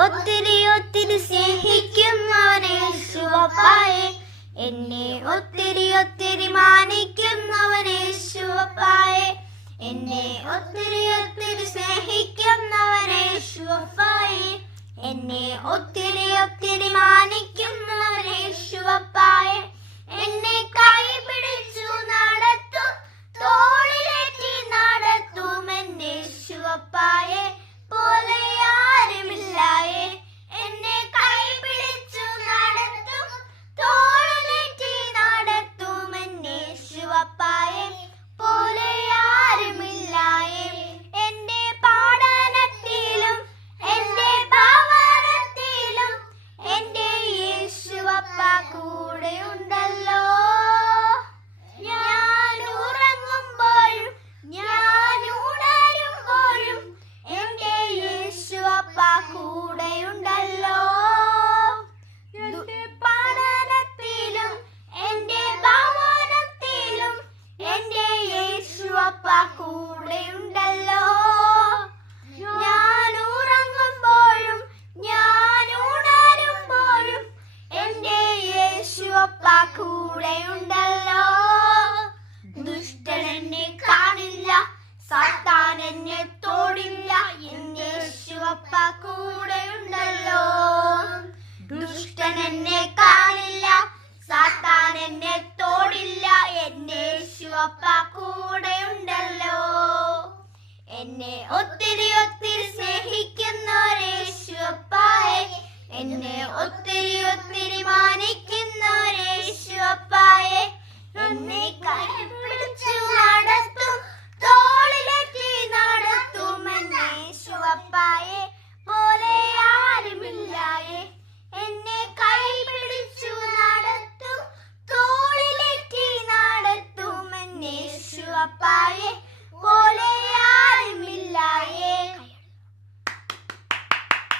ഒത്തിരി ഒത്തിരി സ്നേഹിക്കുന്നവനെ യേശുവപ്പായെ, എന്നെ ഒത്തിരി ഒത്തിരി മാനിക്കുന്നവനെ യേശുവപ്പായെ, എന്നെ ഒത്തിരി ഒത്തിരി സ്നേഹിക്കുന്നവനെ യേശുവപ്പായെ, എന്നെ ഒത്തിരി ഒത്തിരി മാനിക്കുന്നവനെ യേശുവപ്പായെ, എന്നെ കൈ പിടിച്ചു നടത്തും, തോളിലേറ്റി നടത്തും എന്നെ യേശുവപ്പായെ, പോലെ ആരുമില്ലായേ. എന്നെ കൈ പിടിച്ചു നടത്തും, തോളിലേറ്റി നടത്തും എന്നെ യേശുവപ്പായെ, പോലെ ആരുമില്ലായേ. എന്റെ പഠനത്തിലും എന്റെ ഭവനത്തിലും എന്റെ യേശുവപ്പ കൂടെയുണ്ടല്ലോ. ഞാൻ ഉറങ്ങുമ്പോഴും ഞാൻ ഉണരുമ്പോഴും എന്റെ യേശുവപ്പ കൂടെയുണ്ടല്ലോ. എന്റെ പഠനത്തിലും എന്റെ ഭവനത്തിലും എന്റെ യേശുവപ്പ കൂടെയുണ്ടല്ലോ. ഞാൻ ഉറങ്ങുമ്പോഴും ഞാൻ ഉണരുമ്പോഴും എന്റെ യേശുവപ്പ കൂടെയുണ്ടല്ലോ. ദുഷ്ടൻ എന്നെ കാണില്ല, സാത്താൻ എന്നെ തൊടില്ല, എന്റെ യേശുവപ്പ കൂടെയുണ്ടല്ലോ. ദുഷ്ടൻ എന്നെ കാണില്ല, സാത്താൻ എന്നെ തൊടില്ല, എന്റെ യേശുവപ്പ കൂടെയുണ്ടല്ലോ. എന്നെ ഒത്തിരി ഒത്തിരി സ്നേഹിക്കുന്നവരെ യേശുവപ്പായെ, എന്നെ ഒത്തിരി ഒത്തിരി മാനിക്കുന്നവരെ യേശുവപ്പായെ, എന്നെ കൈ പിടിച്ചു നടത്തും, തോളിലേറ്റി നടത്തും എന്നെ യേശുവപ്പായെ, പോലെ ആരുമില്ലായേ. എന്നെ കൈ പിടിച്ചു നടത്തും, തോളിലേറ്റി നടത്തും എന്നെ യേശുവപ്പായെ,